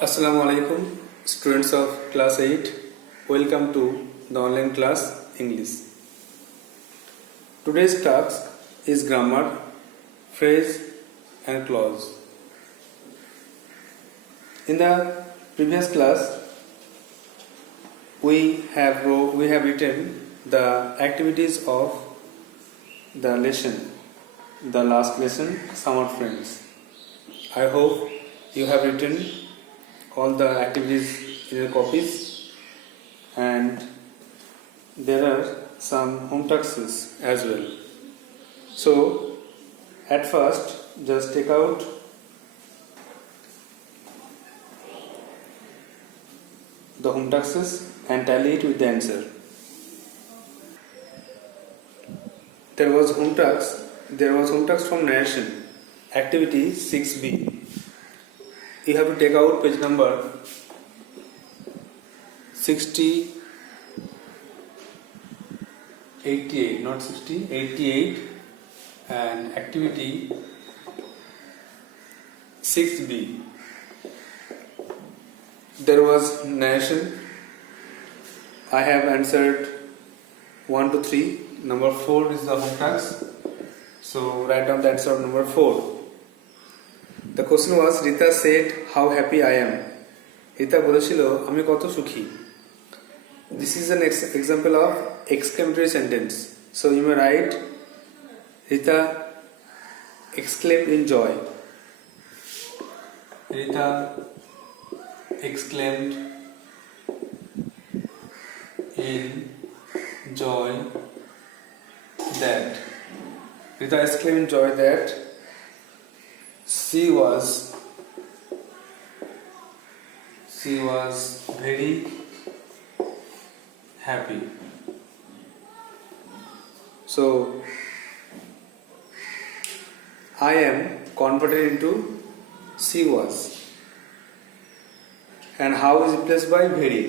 Assalamu alaikum, students of class 8. Welcome to the online class English. Today's task is grammar, phrase and clause. In the previous class, we have written the activities of the lesson, the last lesson, Summer Friends. I hope you have written all the activities in your copies, and there are some home tasks as well. So at first, just take out the home tasks and tally it with the answer. There was home task from narration, activity 6B. You have to take out page number 60, 88, not 60, 88, and activity 6B. There was narration. I have answered 1 to 3. Number 4 is the home task. So write down the answer of number 4. The question was, Rita said, how happy I am. Rita বলেছিল আমি কত সুখী. This is an example of exclamatory sentence. So you may write, Rita exclaimed in joy. Rita exclaimed in joy that. Rita exclaimed in joy that she was very happy. So I am converted into she was, and how is replaced by very.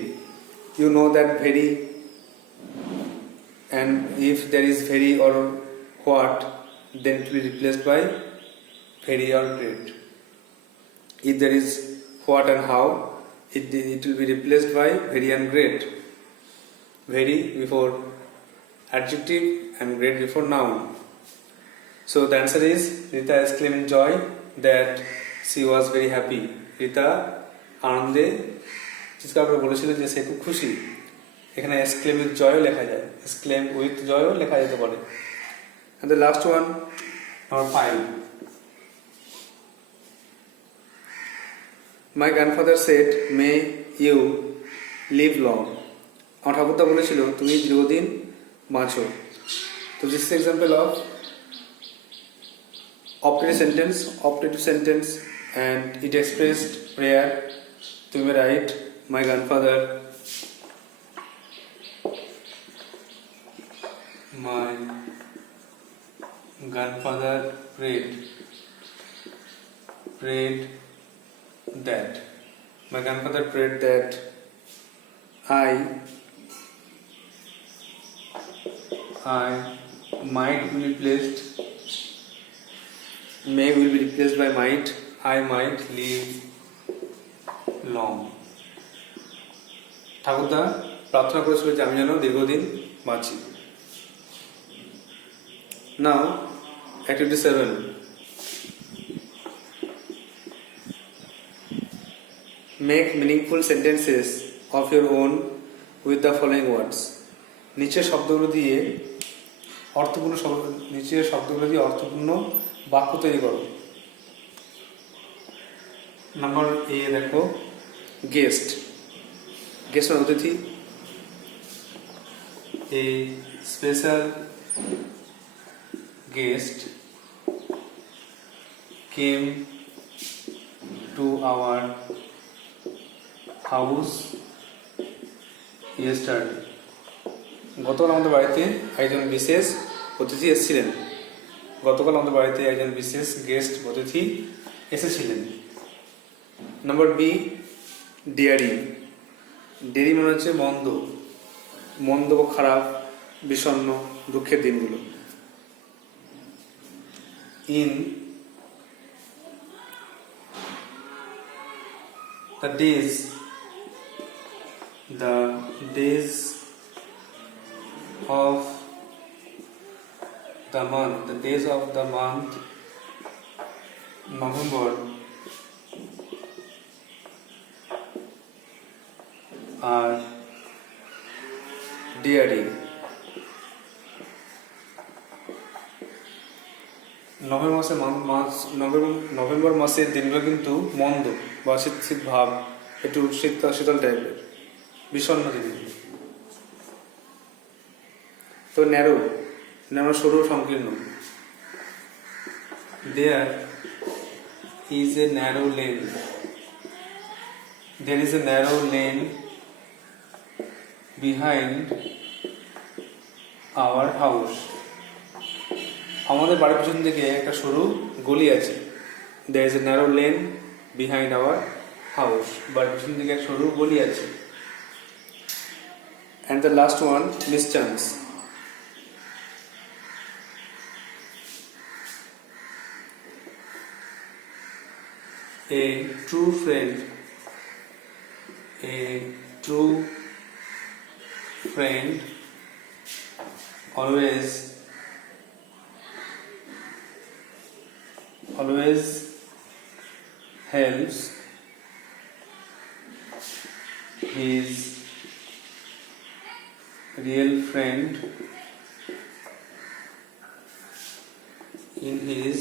You know that very, and if there is very or what, then it will be replaced by very or great. If there is what and how, it will be replaced by very and great. Very before adjective and great before noun. So the answer is, Rita exclaimed in joy that she was very happy. Rita আনন্দে চিৎকার করে বলেছিল যে সে খুব খুশি. এখানে exclaim with joy লেখা যায়, exclaim with joy লেখা যেতে পারে. And the last one, number 5. My grandfather said, may you live long. আমার ঠাকুরদা বলেছিল তুমি দীর্ঘদিন বাঁচো. তো this is example of optative sentence, and it expressed prayer. You may write, my grandfather prayed that. My grandfather prayed that I might will be replaced. May will be replaced by might. I might live long. ঠাকুরদা প্রার্থনা করেছিল যে আমি যেন দীর্ঘদিন বাঁচি. Now, activity 7. Make meaningful sentences of your own with the following words. নিচের শব্দগুলো দিয়ে অর্থপূর্ণ বাক্য তৈরি করো. নাম্বার এ দেখো, গেস্ট মানে অতিথি. A special guest came to our house yesterday. গতকাল আমাদের বাড়িতে একজন বিশেষ অতিথি এসেছিলেন. গতকাল আমাদের বাড়িতে একজন বিশেষ গেস্ট অতিথি এসেছিলেন. নাম্বার বি, ডেয়ারি মানে হচ্ছে মন্দ বা খারাপ, বিষণ্ণ, দুঃখের দিনগুলো. in the days of the month November are daring. November মাসের দিনগুলো কিন্তু মন্দ বা শীত শীত ভাব, একটু শীতল শীতল টাইপের, বিষণ্ণ দিন। তো ন্যারো সরু সংকীর্ণ। There is a narrow lane behind our house. আমাদের বাড়ির পিছন দিকে একটা সরু গলি আছে। There is a narrow lane behind our house. বাড়ির পিছন দিকে একটা সরু গলি আছে। And the last one, mischance. A true friend always helps his real friend in his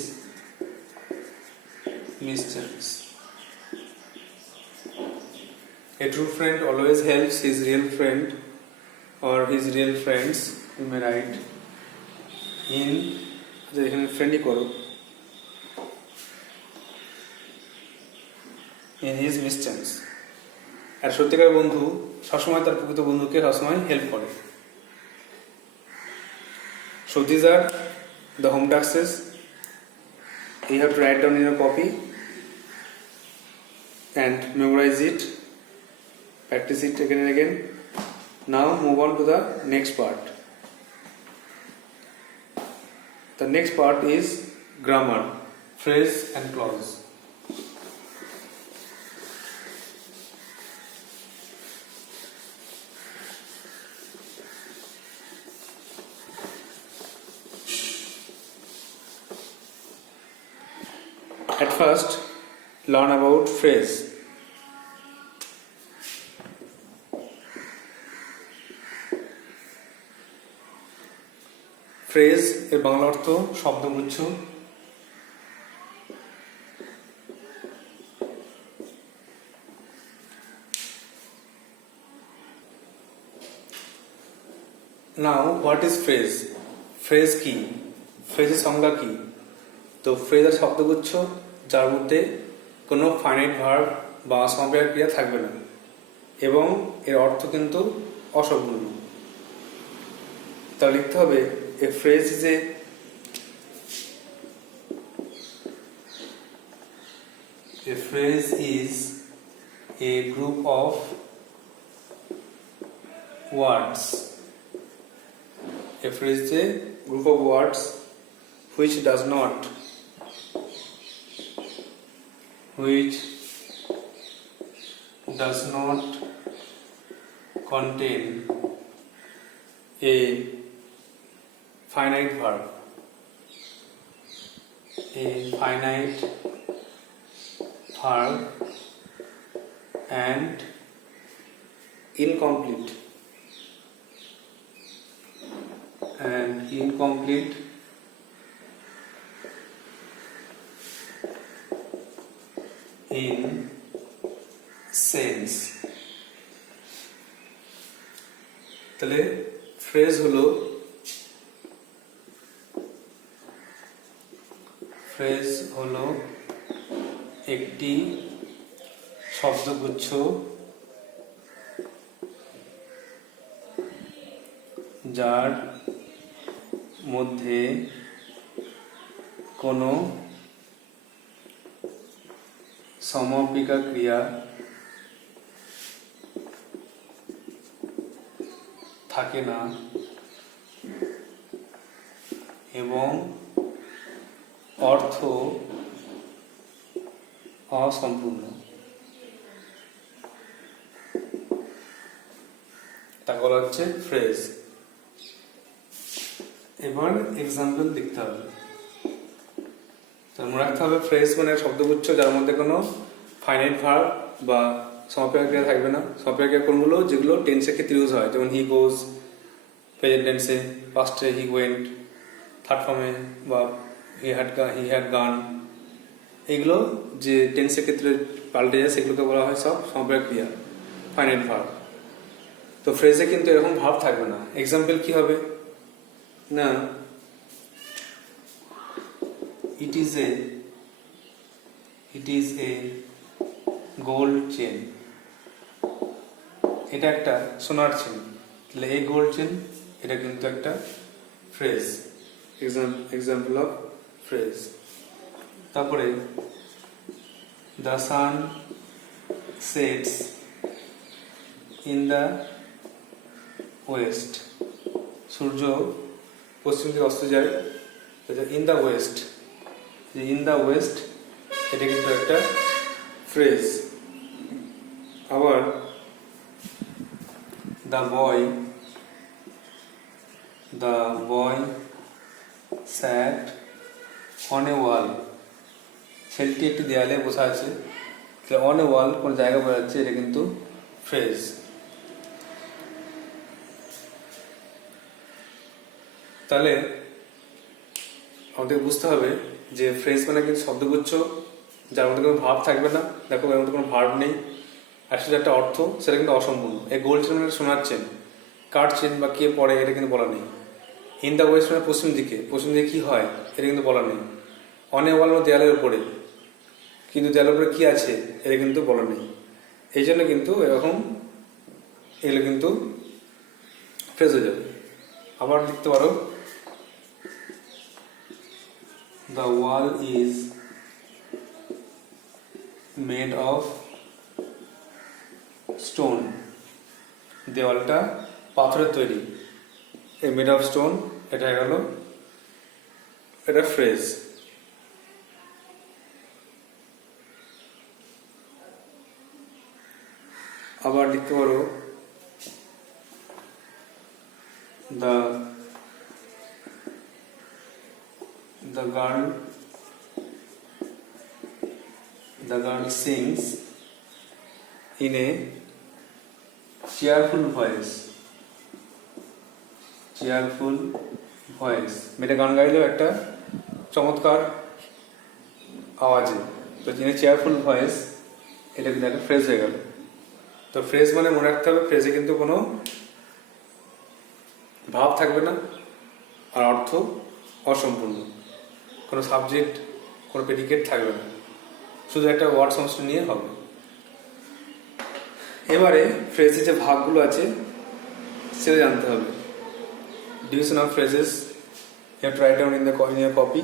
mischance. A true friend always helps his real friend or his real friends, you may write, in এখানে ফ্রেন্ডই করো, in his mischance. আর সত্যিকার বন্ধু সবসময় তার প্রকৃত বন্ধুকে সবসময় হেল্প করে। So these are the home taxes. You have to write down in your copy and memorize it, practice it again and again. Now move on to the next part. The next part is grammar, phrase and clause. At first, learn about phrase. Phrase এর বাংলা অর্থ শব্দগুচ্ছ। Now, what is phrase? Phrase কি? Phrase এর সংজ্ঞা কি? তো ফ্রেজ এর শব্দগুচ্ছ যার মধ্যে কোনো ফাইনাইট ভার্ব বা সমাপেক্ষক ক্রিয়া থাকবে না এবং এর অর্থ কিন্তু অসম্পূর্ণ। তা লিখতে হবে a phrase is a group of words. A phrase is a group of words which does not contain a finite verb, and incomplete in sense. তাহলে ফ্রেজ হলো একটি শব্দগুচ্ছ যার মধ্যে কোনো সমাপিকা ক্রিয়া থাকে না এবং অর্থ অসম্পূর্ণ। তাকে বলা হচ্ছে ফ্রেজ। এবার এক্সাম্পল লিখতে হবে। মনে রাখতে হবে ফ্রেজ মানে শব্দগুচ্ছ যার মধ্যে কোনো ফাইনাইট ভার্ব বা সমাপিকা ক্রিয়া থাকবে না। সমাপিকা ক্রিয়া কোনগুলো? যেগুলো টেন্সের ক্ষেত্রে ইউজ হয়, যেমন হি গোজ প্রেজেন্ট টেন্সে, পাস্টে হি ওয়েন্ট, থার্ড ফর্মে বা হি হ্যাড গান। এগুলো যে টেন্সের ক্ষেত্রে পাল্টে যায় সেগুলোকে বলা হয় সব সমাপিকা ক্রিয়া, ফাইনাইট ভার্ব। তো ফ্রেজে কিন্তু এরকম ভার্ব থাকবে না। এক্সাম্পল কি হবে না, it is a gold chain, এটা একটা সোনার চেন। তাহলে এই গোল্ড চেন এটা কিন্তু একটা ফ্রেজ, এক্সাম্পল অফ ফ্রেজ। তারপরে the sun sets in the west, সূর্য পশ্চিম দিকে অস্ত যায়, in the West, in the West এটা কিন্তু একটা ফ্রেজ। আবার the boy sat on a wall, ছেলেটি একটি দেয়ালে বসে আছে। on a wall কোন জায়গা বোঝাচ্ছে, এটা কিন্তু ফ্রেজ। তাহলে আমাদের বুঝতে হবে যে ফ্রেজ মানে কিন্তু শব্দগুচ্ছ যার মধ্যে কোনো ভাব থাকবে না। দেখো এর মধ্যে কোনো ভার্ব নেই, আর সেটা একটা অর্থ, সেটা কিন্তু অসম্পূর্ণ। এই গোল্ড চেন মানে সোনার চেন, কার চেন বা কে পড়ে এটা কিন্তু বলা নেই। ইন দ্য ওয়েস্ট মানে পশ্চিম দিকে, পশ্চিম দিকে কি হয় এটা কিন্তু বলা নেই। অনে ওয়াল মানে দেয়ালের উপরে, কিন্তু দেয়ালের উপরে কি আছে এটা কিন্তু বলা নেই। এই জন্য কিন্তু এরকম এগুলো কিন্তু ফ্রেজ হয়ে যাবে। আবার লিখতে পারো the wall is made of stone, দেওয়ালটা পাথরের তৈরি। এই মেড অফ স্টোন এটা গেল এটা ফ্রেজ। আবার লিখতে পারো the girl sings in a cheerful voice, মেয়েটা গান গাইলেও একটা চমৎকার আওয়াজে। তো in a cheerful voice এটা কিন্তু একটা ফ্রেজ হয়ে গেল। তো ফ্রেজ মানে মনে রাখতে হবে ফ্রেজে কিন্তু কোনো ভাব থাকবে না, আর অর্থ অসম্পূর্ণ, কোনো সাবজেক্ট কোনো প্রেডিকেট থাকবে না, শুধু একটা ওয়ার্ড সমষ্টি নিয়ে হবে। এবারে ফ্রেজে যে ভাগগুলো আছে সেটা জানতে হবে। Division of phrases you have to write down in your copy.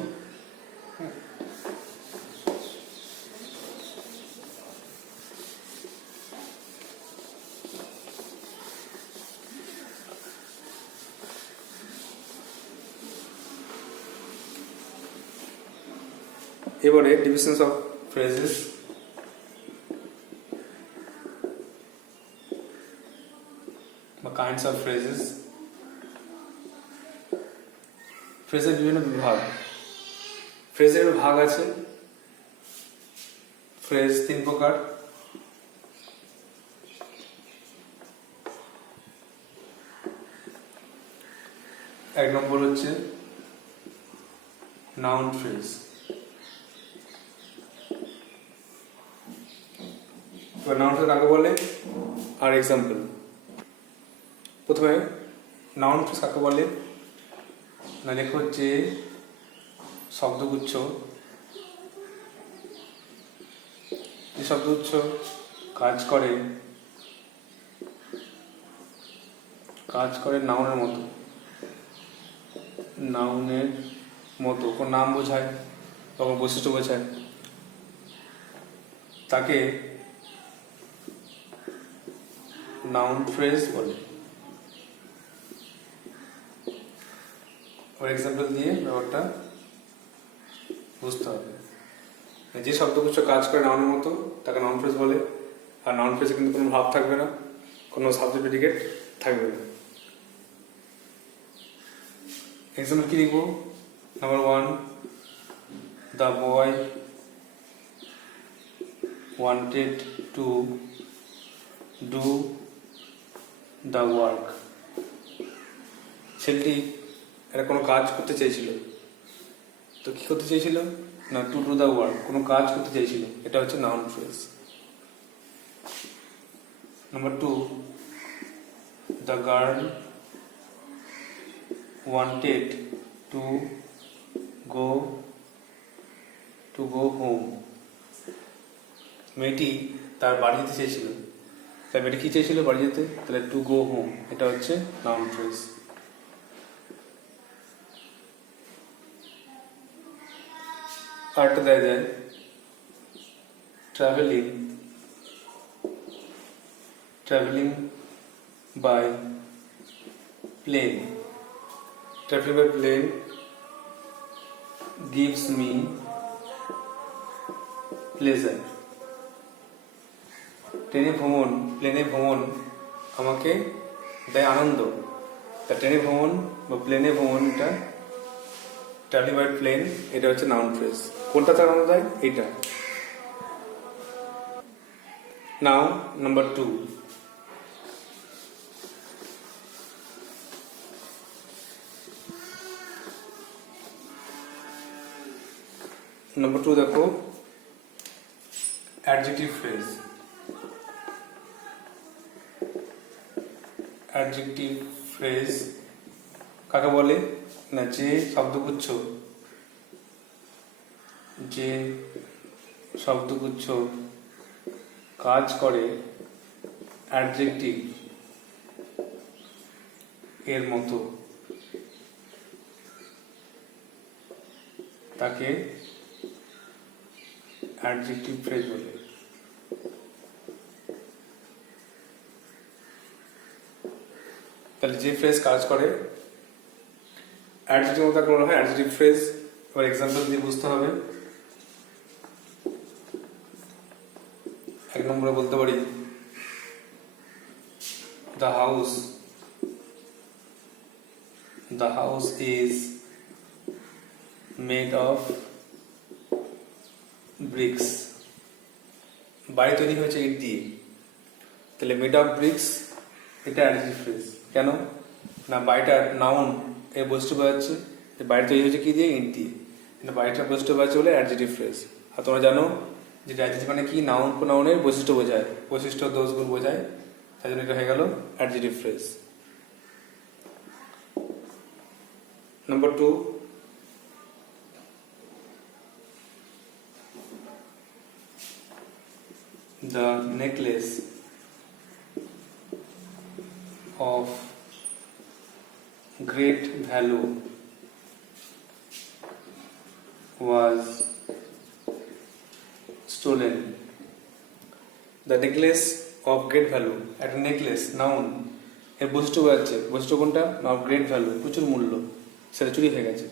এবারে ডিভিশনস অফ ফ্রেজেস। বা কাইন্ডস অফ ফ্রেজেস। ফ্রেজের বিভিন্ন বিভাগ। ফ্রেজের ভাগ আছে। ফ্রেজ তিন প্রকার। এক নম্বর হচ্ছে নাউন ফ্রেজ। নাউন ফ্রেজ কাকে বলে আর এক্সাম্পল। প্রথমে নাউন ফ্রেজ কাকে বলে না, লেখো যে শব্দগুচ্ছ কাজ করে নাউনের মতো, কোন নাম বোঝায় বা কোন বৈশিষ্ট্য বোঝায়, তাকে নাউন ফ্রেজ বলে। এক্সাম্পল দিয়ে ব্যাপারটা বুঝতে হবে। যে শব্দগুচ্ছ কাজ করে নাউনের মতো তাকে নাউন ফ্রেজ বলে। আর নাউন ফ্রেজে কিন্তু কোনো ভাব থাকবে না, কোনো সাবজেক্ট প্রেডিকেট থাকবে। এক্সাম্পল কি লিখবো? নাম্বার 1, the boy wanted to do the work. ছেলেটি একটা কোনো কাজ করতে চাইছিল। তো কি করতে চাইছিল? না, টু ডু দ্য ওয়ার্ক, কোনো কাজ করতে চাইছিল। এটা হচ্ছে noun phrase. Number 2, the girl wanted to go home. মেয়েটি তার বাড়ি যেতে চাইছিল। তাই মেয়েটি কি চাইছিল? বাড়ি যেতে। তাহলে টু গো হোম, এটা হচ্ছে নাউন ফ্রেজ। আরেকটা দেয়া যায়, travelling by plane. Travelling by plane gives me pleasure. প্লেনে ভ্রমণ আমাকে দেয় আনন্দ। তা ট্রেনে ভ্রমণ বা প্লেনে ভ্রমণ, এটা ট্রাভেলিং বাই প্লেন, এটা হচ্ছে নাউন ফ্রেজ। কোনটাতে আনন্দ দেয়? এইটা। নাও নাম্বার 2, দেখো, অ্যাডজেক্টিভ ফ্রেজ। অ্যাডজেক্টিভ ফ্রেজ কাকে বলে? না, যে শব্দগুচ্ছ কাজ করে অ্যাডজেক্টিভ এর মতো, তাকে অ্যাডজেক্টিভ ফ্রেজ বলে। তাহলে যে ফ্রেজ কাজ করে অ্যাডজেক্টিভ মতো তাকে বলা হয় অ্যাডজেক্টিভ ফ্রেজ। এবার এক্সাম্পল দিয়ে বুঝতে হবে। 1 নম্বরে বলতে পারি, the house is made of bricks. বাড়ি তৈরি হয়েছে ইট দিয়ে। তাহলে মেড অফ ব্রিক্স, এটা অ্যাডজেক্টিভ ফ্রেজ। কেন? না, বাড়িটার নাউন এর বস্তু বোঝাচ্ছে। বাড়ি তৈরি হয়েছে কি দিয়ে? ইট দিয়ে। বাড়িটার বস্তু বোঝাচ্ছে বলে অ্যাডজেক্টিভ ফ্রেজ। আর তোমরা জানো যে অ্যাডজেক্টিভ মানে কি? নাউনের বৈশিষ্ট্য বোঝায়, বৈশিষ্ট্য দোষ গুণ বোঝায়। তাই জন্য এটা হয়ে গেল adjective phrase. Number 2, the necklace of great value was stolen. The necklace of great value, একটা নেকলেস নাউন এর বৈশিষ্ট্য বোঝাচ্ছে। বৈশিষ্ট্য কোনটা? অফ গ্রেট ভ্যালু, প্রচুর মূল্য, সেটা চুরি হয়ে গেছে।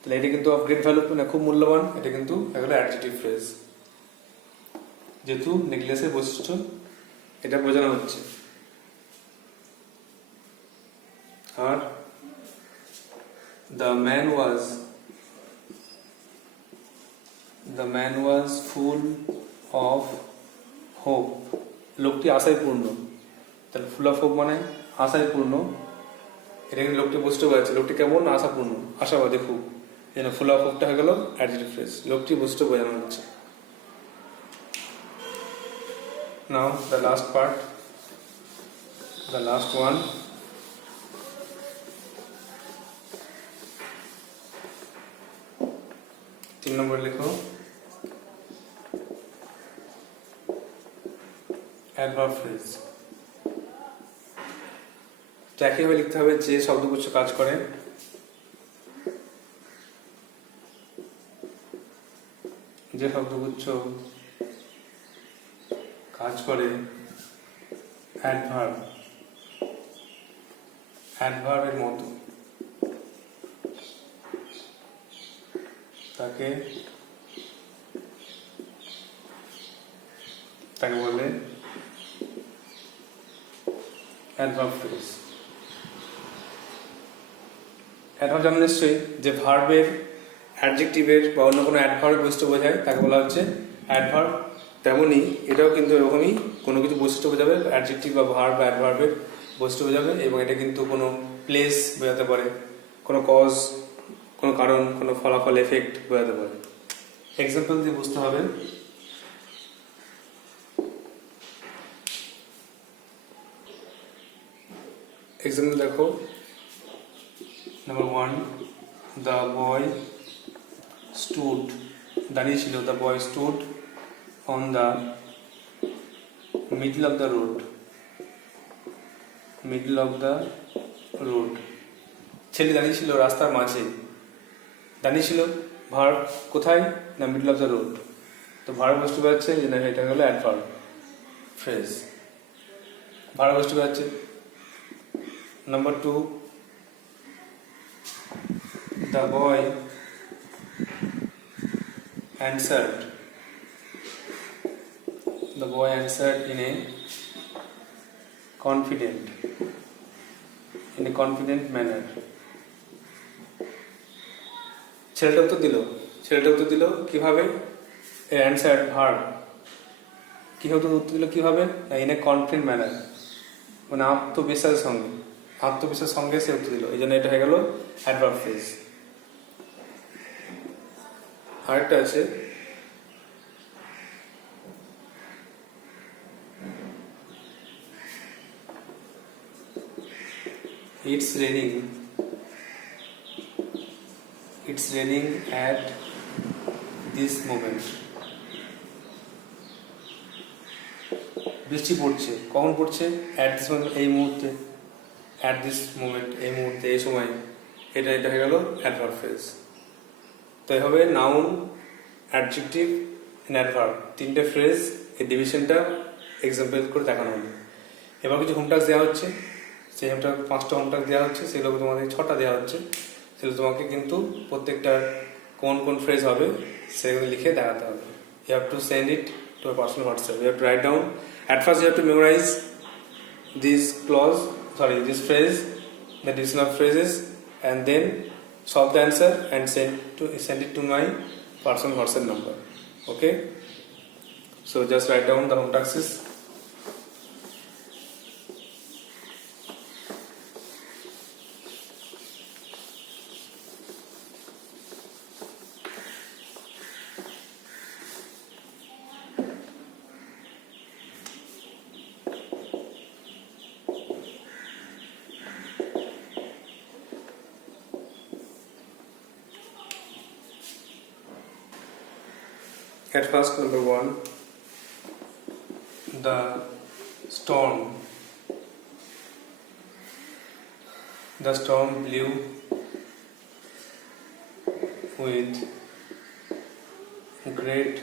তাহলে এটা কিন্তু অফ গ্রেট ভ্যালু মানে খুব মূল্যবান, এটা কিন্তু এগুলো অ্যাডজেক্টিভ ফ্রেজ। যেহেতু নেকলেসের বৈশিষ্ট্য এটা বোঝানো হচ্ছে। আর the man was full of hope. লোকটি আশায় পূর্ণ। তাহলে ফুল অফ হোপ মানে আশায় পূর্ণ। এটা কিন্তু লোকটি বৈশিষ্ট্য বোঝাচ্ছে। লোকটি কেমন? আশাপূর্ণ, আশাবাদী খুব। যেন ফুল অফ হোপটা হয়ে গেল অ্যাডজেক্টিভ ফ্রেজ। লোকটি বৈশিষ্ট্য বোঝানো হচ্ছে। Now the last part, the last one. 3 নম্বর লেখো, অ্যাডভার্ব ফ্রেজ। তো একইভাবে লিখতে হবে, যে শব্দগুচ্ছ কাজ করে। যে শব্দগুচ্ছ কাজ করে অ্যাডভার্বের মতো, তাকে বলে অ্যাডভার্ব ফ্রেজ। অ্যাডভার্ব জানেন নিশ্চয়ই, যে ভার্বের, অ্যাডজেক্টিভের বা অন্য কোনো অ্যাডভার্বের বৈশিষ্ট্য বোঝায় তাকে বলা হচ্ছে অ্যাডভার্ব। তেমনই এটাও কিন্তু এরকমই, কোনো কিছু বৈশিষ্ট্য বোঝাবে, অ্যাডজেক্টিভ বা ভার্ব বা অ্যাডভার্বের বৈশিষ্ট্য বোঝাবে, এবং এটা কিন্তু কোনো প্লেস বোঝাতে পারে, কোনো কজ, কোনো কারণ, কোনো ফলাফল, এফেক্ট বোঝাতে পারে। এক্সাম্পল দিয়ে বুঝতে হবে। এক্সাম্পল দেখো, নাম্বার 1, দ্য বয় স্টুড, দাঁড়িয়ে ছিল, the boy stood on the middle of the road, middle of the road, ছেলে দাঁড়িয়ে ছিল রাস্তার মাঝে। দাঁড়িয়ে ছিল ভার্ব কোথায়, না মিডল অফ দ্য রোড। তো ভার্ব বুঝতে পারছে যে না, এটা হলো অ্যাডভার্ব ফ্রেজ, ভার্ব বুঝতে পারছে। নাম্বার 2, the boy answered, the boy answered in a confident manner, ছেলেটা উত্তর দিল কিভাবে, অ্যান্সার ভার্ব, কিভাবে উত্তর দিল, কিভাবে, ইন এ কনফিডেন্ট ম্যানার, মানে আত্মবিশ্বাসের সঙ্গে সে উত্তর দিল, এই জন্য এটা হয়ে গেল অ্যাডভার্ব ফ্রেজ। আরেকটা আছে, it's raining at this moment, বৃষ্টি পড়ছে, কখন পড়ছে, at this moment, এই মুহূর্তে, at this moment, এই মুহূর্তে, এই সময়, এটা হয়ে গেল অ্যাডভার্ব ফ্রেজ। তো এভাবে নাউন, অ্যাডজেক্টিভ, অ্যাডভার্ব, তিনটে ফ্রেজ, এই ডিভিশনটা এক্সাম্পল করে দেখানো হলো। এবার কিছু হোমটাস্ক দেওয়া হচ্ছে, সেই হোমটাস্ক 5টা হোমটাস্ক দেওয়া হচ্ছে, সেগুলো তোমাদের 6টা দেওয়া হচ্ছে, সেগুলো তোমাকে কিন্তু প্রত্যেকটা কোন ফ্রেজ হবে সেগুলো লিখে দেখাতে হবে। You have to send it to a personal WhatsApp. You have to write down. At first you have to memorize this phrase, the division of phrases, and then solve the answer and send it to my personal WhatsApp number. Okay? So just write down the home tasks. At first, number 1, the storm blew with great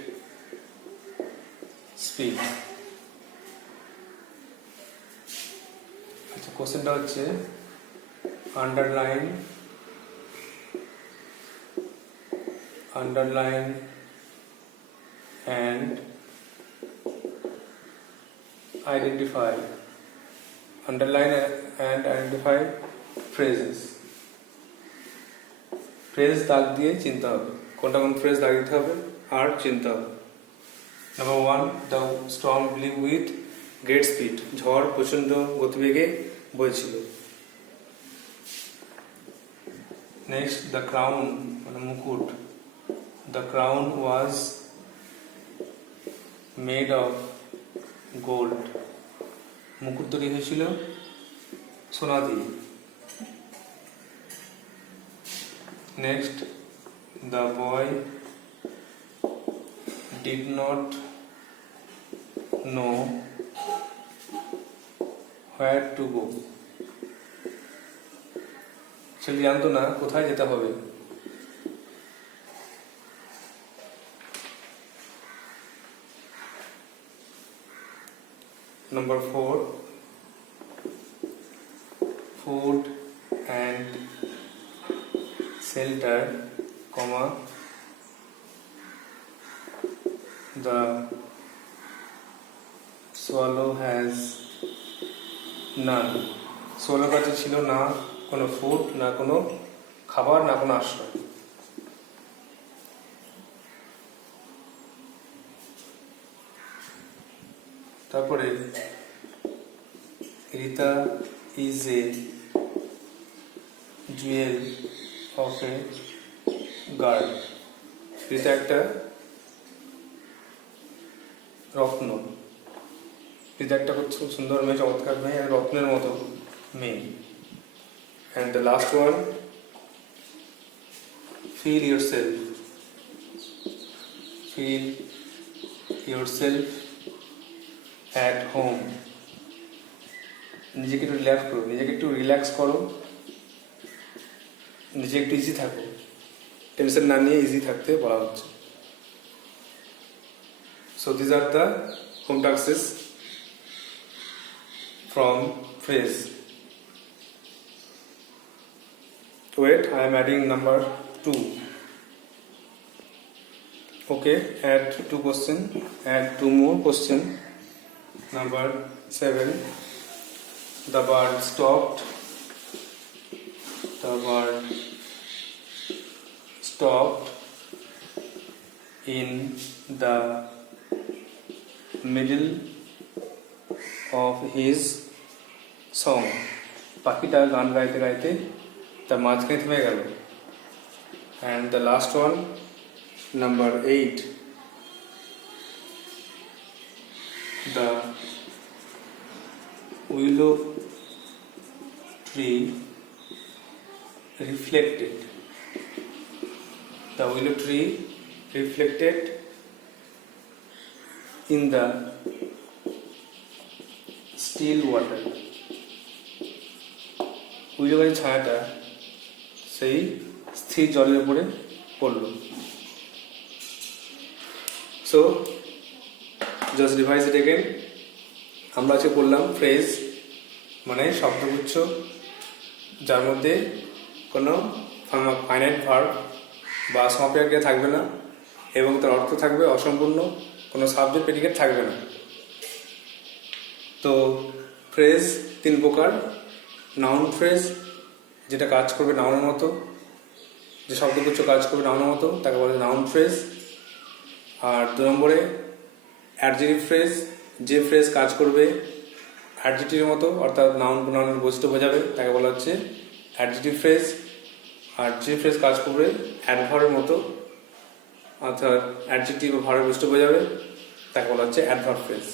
speed. আচ্ছা, কোশ্চেনটা হচ্ছে underline and identify phrases. Phrase দাগ দিয়ে চিনতে হবে, কোনটা কোন ফ্রেজ দাগ দিতে হবে আর চিনতে হবে। Number 1, the storm blew with great speed, ঝড় প্রচন্ড গতিবেগে বইছিল। নেক্সট, দ্য ক্রাউন মানে মুকুট, the crown was made of gold, মুকুট তৈরি হয়েছিল সোনা দিয়ে। Next, the boy did not know where to go, ছেলে জানতো না কোথায় যেতে হবে। Number 4, food and shelter, the swallow has নান। সোলোর কাছে ছিল না কোনো ফুড, না কোনো খাবার, না কোনো আশ্রয়। তারপরে Rita is a jewel of a girl. Rita একটা রত্ন। রীতা একটা খুব সুন্দর মেয়ে, চমৎকার মেয়ে, রত্নের মতো মেয়ে। And the last one, feel yourself. Feel yourself at home. নিজেকে একটু রিল্যাক্স করো, নিজেকে একটু রিল্যাক্স করো, নিজে একটু ইজি থাকো, টেনশন না নিয়ে ইজি থাকতে বলা হচ্ছে। So these are the home taxes from phrase. Wait, I am adding number 2. Okay, add 2 question, add 2 more question. Number 7. The bird stopped. The bird stopped in the middle of his song. পাখিটা গান গাইতে গাইতে তার মাঝখানে থেমে গেল। And the last one, number 8. The willow tree reflected. The willow tree reflected in the still water. উইলো গাছের ছায়াটা সেই স্থির জলের উপরে পড়ল। So just revise it again. আমরা আজকে বললাম ফ্রেজ মানে শব্দগুচ্ছ যার মধ্যে কোনো ফাইনাইট ভার্ব বা সমাপিকা ক্রিয়া থাকবে না এবং তার অর্থ থাকবে অসম্পূর্ণ, কোনো সাবজেক্ট প্রেডিকেট থাকবে না। তো ফ্রেজ 3 প্রকার। নাউন ফ্রেজ, যেটা কাজ করবে নাউনের মতো, যে শব্দগুচ্ছ কাজ করবে নাউনের মতো তাকে বলে নাউন ফ্রেজ। আর 2 নম্বরে অ্যাডজেক্টিভ ফ্রেজ, যে ফ্রেজ কাজ করবে অ্যাডজেক্টিভের মতো অর্থাৎ নাউন প্রোনাউনের বৈশিষ্ট্য বোঝাবে তাকে বলা হচ্ছে অ্যাডজেক্টিভ ফ্রেজ। আর যে ফ্রেজ কাজ করবে অ্যাডভার্বের মতো অর্থাৎ অ্যাডজেক্টিভ বা ভার্বের বৈশিষ্ট্য বোঝাবে তাকে বলা হচ্ছে অ্যাডভার্ব ফ্রেজ।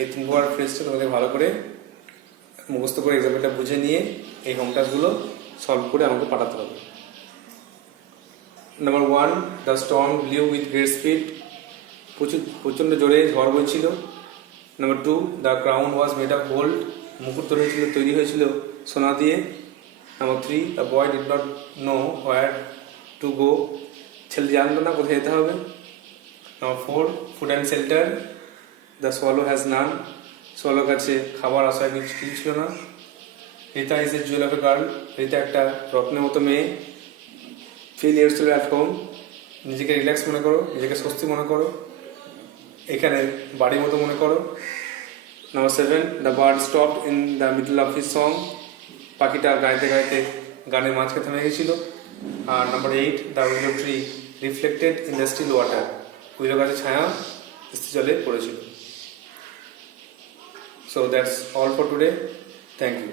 এই 3 প্রকার ফ্রেজটা তোমাদের ভালো করে মুখস্থ করে এক্সাম্পলটা বুঝে নিয়ে এই হোম টাস্কগুলো সলভ করে আমাকে পাঠাতে হবে। Number 1, the storm blew with great speed. প্রচণ্ড জোরে ঝড় বইছিল। Number 2, the crown was made of gold. মুকুট তৈরি হয়েছিল সোনা দিয়ে। Number 3, the boy did not know where to go. ছেলে জানতো না কোথায় যেতে হবে। Number 4, food and shelter. The swallow has none. সোয়ালোর কাছে খাবার আশায় কিছু ছিল না। Rita is a jewel of a girl. Rita একটা রত্নের মতো মেয়ে। Feel yourself at home. নিজেকে রিল্যাক্স মনে করো, নিজেকে স্বস্তি মনে করো, এখানে বাড়ির মতো মনে করো। Number 7, the bird stopped in the middle of his song. পাখিটা গাইতে গাইতে গানের মাঝখানে থেমে গেছিল। আর number 8, the willow tree reflected in the still water. Willow গাছের ছায়া স্থির জলে পড়েছিল। So that's all for today. Thank you.